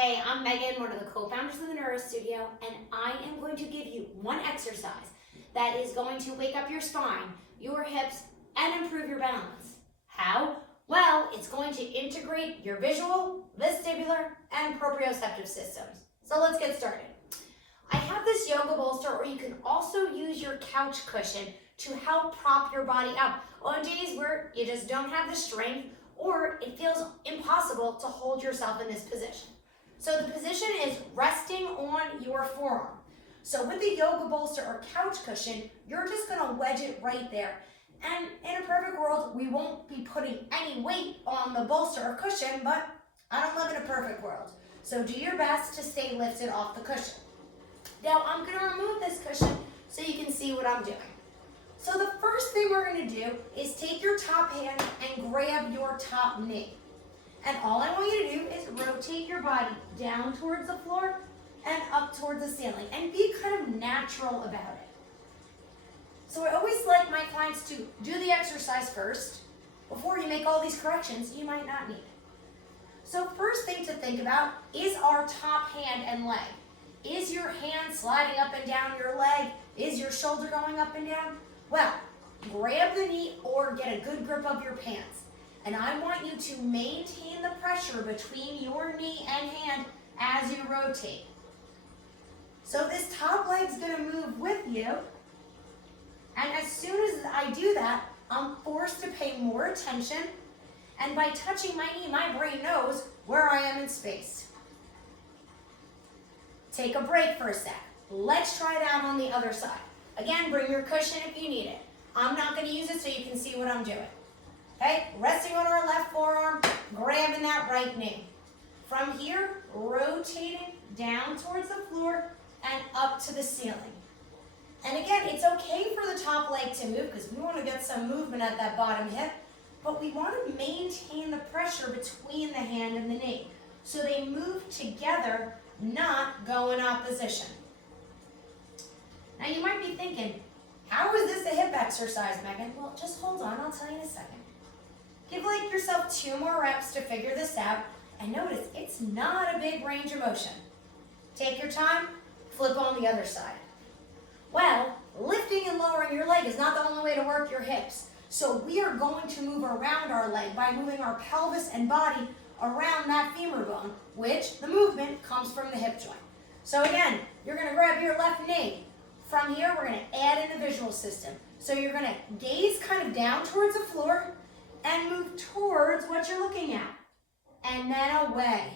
Hey, I'm Megan, one of the co-founders of the Neuro Studio, and I am going to give you one exercise that is going to wake up your spine, your hips, and improve your balance. How? Well, it's going to integrate your visual, vestibular, and proprioceptive systems. So let's get started. I have this yoga bolster, or you can also use your couch cushion to help prop your body up on days where you just don't have the strength or it feels impossible to hold yourself in this position. So the position is resting on your forearm. So with the yoga bolster or couch cushion, you're just gonna wedge it right there. And in a perfect world, we won't be putting any weight on the bolster or cushion, but I don't live in a perfect world. So do your best to stay lifted off the cushion. Now I'm gonna remove this cushion so you can see what I'm doing. So the first thing we're gonna do is take your top hand and grab your top knee. And all I want you to do is rotate your body down towards the floor and up towards the ceiling and be kind of natural about it. So I always like my clients to do the exercise first before you make all these corrections you might not need. So first thing to think about is our top hand and leg. Is your hand sliding up and down your leg? Is your shoulder going up and down? Well, grab the knee or get a good grip of your pants. And I want you to maintain the pressure between your knee and hand as you rotate. So this top leg's gonna move with you. And as soon as I do that, I'm forced to pay more attention. And by touching my knee, my brain knows where I am in space. Take a break for a sec. Let's try that on the other side. Again, bring your cushion if you need it. I'm not gonna use it so you can see what I'm doing. Okay, resting on our left forearm, grabbing that right knee. From here, rotating down towards the floor and up to the ceiling. And again, it's okay for the top leg to move because we want to get some movement at that bottom hip, but we want to maintain the pressure between the hand and the knee. So they move together, not go in opposition. Now you might be thinking, how is this a hip exercise, Megan? Well, just hold on, I'll tell you in a second. Give yourself 2 more reps to figure this out, and notice it's not a big range of motion. Take your time, flip on the other side. Well, lifting and lowering your leg is not the only way to work your hips. So we are going to move around our leg by moving our pelvis and body around that femur bone, which the movement comes from the hip joint. So again, you're gonna grab your left knee. From here, we're gonna add in the visual system. So you're gonna gaze kind of down towards the floor and move towards what you're looking at. And then away.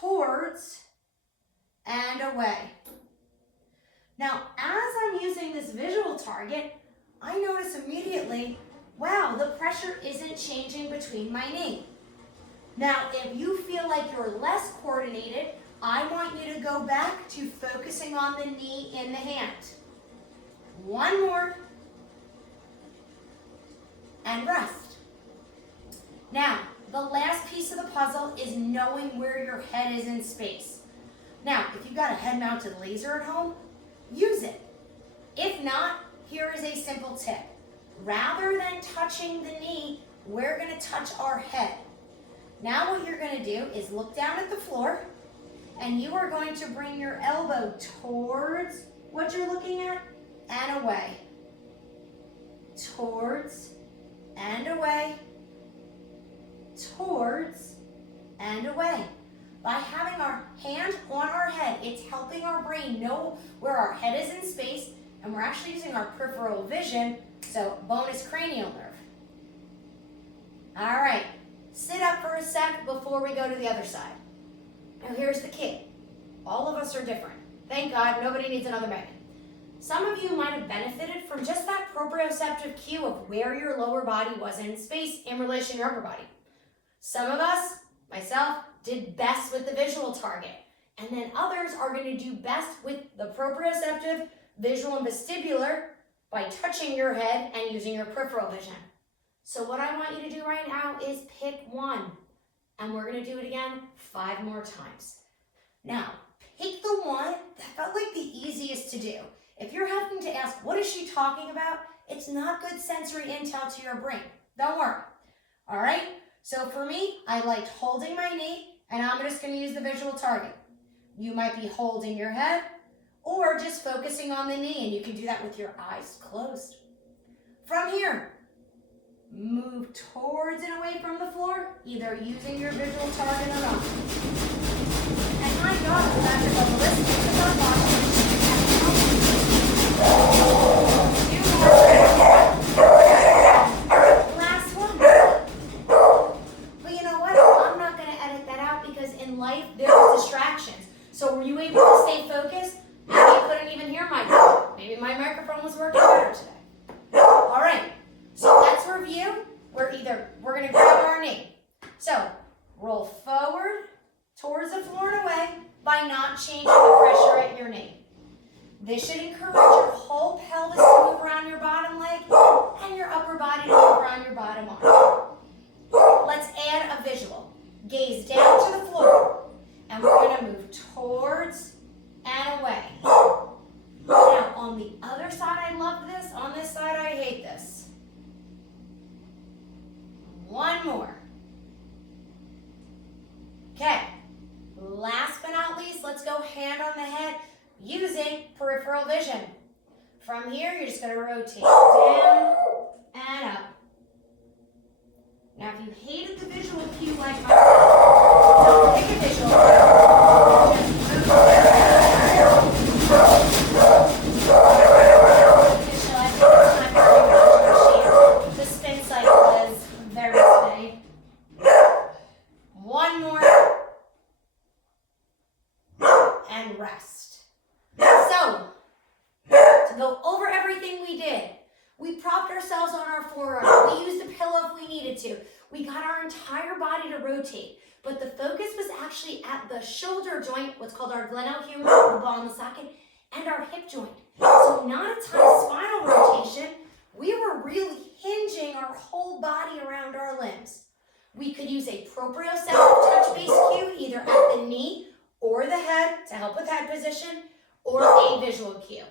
Towards and away. Now, as I'm using this visual target, I notice immediately, wow, the pressure isn't changing between my knee. Now, if you feel like you're less coordinated, I want you to go back to focusing on the knee in the hand. One more. And rest. Now, the last piece of the puzzle is knowing where your head is in space. Now, if you've got a head-mounted laser at home, use it. If not, here is a simple tip. Rather than touching the knee, we're gonna touch our head. Now what you're gonna do is look down at the floor, and you are going to bring your elbow towards what you're looking at and away. Towards and away, towards and away. By having our hand on our head, it's helping our brain know where our head is in space, and we're actually using our peripheral vision, so bonus cranial nerve. All right, sit up for a sec before we go to the other side. Now here's the key. All of us are different. Thank God, nobody needs another Megan. Some of you might have benefited from just that proprioceptive cue of where your lower body was in space in relation to your upper body. Some of us, myself, did best with the visual target, and then others are going to do best with the proprioceptive, visual, and vestibular by touching your head and using your peripheral vision. So what I want you to do right now is pick one, and we're going to do it again 5 more times. Now, pick the one that felt like the easiest to do. If you're having to ask, what is she talking about? It's not good sensory intel to your brain. Don't worry. All right? So for me, I liked holding my knee And I'm just going to use the visual target. You might be holding your head or just focusing on the knee, and you can do that with your eyes closed. From here, move towards and away from the floor, either using your visual target or not. And my daughter will have to go listening to her watching. Last one. But you know what? I'm not going to edit that out because in life there's distractions. So were you able to stay focused? Maybe you couldn't even hear my daughter. Maybe my microphone was working better today. All right. So let's review. We're going to grab our knee. So roll forward towards the floor and away by not changing the pressure at your knee. This should encourage your whole pelvis to move around your bottom leg and your upper body to move around your bottom arm. Let's add a visual. Gaze down to the floor, and we're going to move towards and away. Now, on the other side, I love this. On this side, I hate this. One more. Okay. Last but not least, let's go hand on the head using peripheral vision. From here, you're just going to rotate down and up. Now, if you hated the visual cue like myself, don't take a visual cue. Just move. The spin cycle is very steady. One more. And rest. So, to go over everything we did, we propped ourselves on our forearm. We used a pillow if we needed to. We got our entire body to rotate, but the focus was actually at the shoulder joint, what's called our glenohumeral, the ball in the socket, and our hip joint. So not a ton of spinal rotation. We were really hinging our whole body around our limbs. We could use a proprioceptive touch-based cue, either at the knee or the head to help with head position, or a visual cue.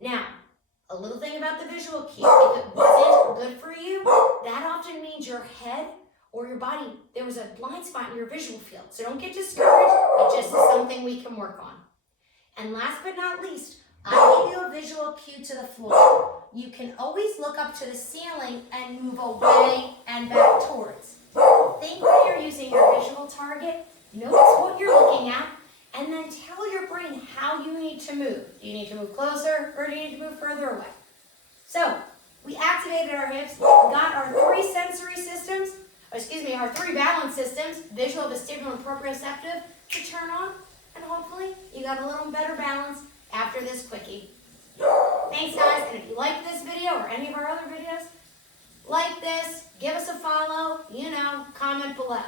Now, a little thing about the visual cue, if it wasn't good for you, that often means your head or your body, there was a blind spot in your visual field. So don't get discouraged, it just is something we can work on. And last but not least, I give you a visual cue to the floor. You can always look up to the ceiling and move away and back towards. Think when you're using your visual target, notice what you're looking at, and then tell your brain how you need to move. Do you need to move closer, or do you need to move further away? So, we activated our hips, got our three balance systems, visual, vestibular, and proprioceptive, to turn on, and hopefully you got a little better balance after this quickie. Thanks, guys, and if you like this video or any of our other videos, like this, give us a follow, comment below.